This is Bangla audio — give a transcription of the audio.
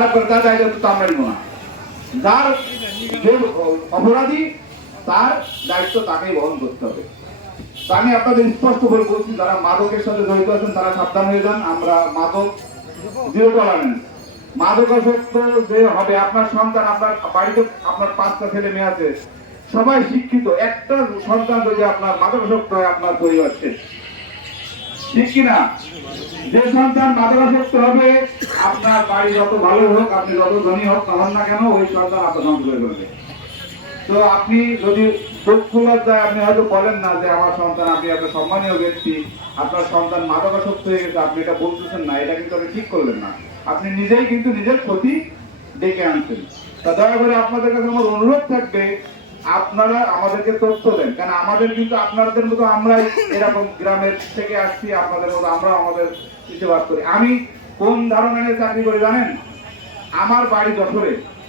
তারপরে তো আমরা নিব না। যার অপরাধী, তার দায়িত্ব তাকেই বহন করতে হবে। তা আমি আপনাদের স্পষ্ট করে বলছি, যারা মাদকের সাথে জড়িত আছেন, তারা সাবধান হয়ে যান। আমরা মাদক মাদকাসক্ত যে হবে, আপনার সন্তান, আপনার বাড়িতে আপনার পাঁচটা ছেলে মেয়ে আছে, সবাই শিক্ষিত। একটা সন্তান যদি আপনার মাদকাসক্ত হয়, আপনার পরিবার শেষ। ঠিক কিনা? যে সন্তান মাদকাসক্ত হবে, আপনার বাড়ি যত ভালো হোক, আপনি যত ধনী হোক না হন না কেন ওই সন্তান আপনার ধ্বংস করে ফেলবে তো আপনি যদি দুঃখ আপনি হয়তো বলেন না যে আমার সন্তান আপনি একটা সম্মানীয় ব্যক্তি, আপনার সন্তান মাদকাসক্ত হয়ে গেছে, আপনি এটা বলতেছেন না, এটা কিন্তু আপনি ঠিক করলেন না। আপনি নিজেই কিন্তু নিজের ক্ষতি ডেকে আনছেন। তা দয়া করে আপনাদের কাছে আমার অনুরোধ থাকবে আপনারা আমাদেরকে তথ্য দেন। কারণ আমাদের কিন্তু আপনাদের মতো আমরাই এরকম গ্রামের থেকে আসছি, আপনাদের মতো আমরা আমাদের কিছু বাস করি। আমি কোন ধরনের চাকরি করি জানেন? আমার বাড়ি যশোরে।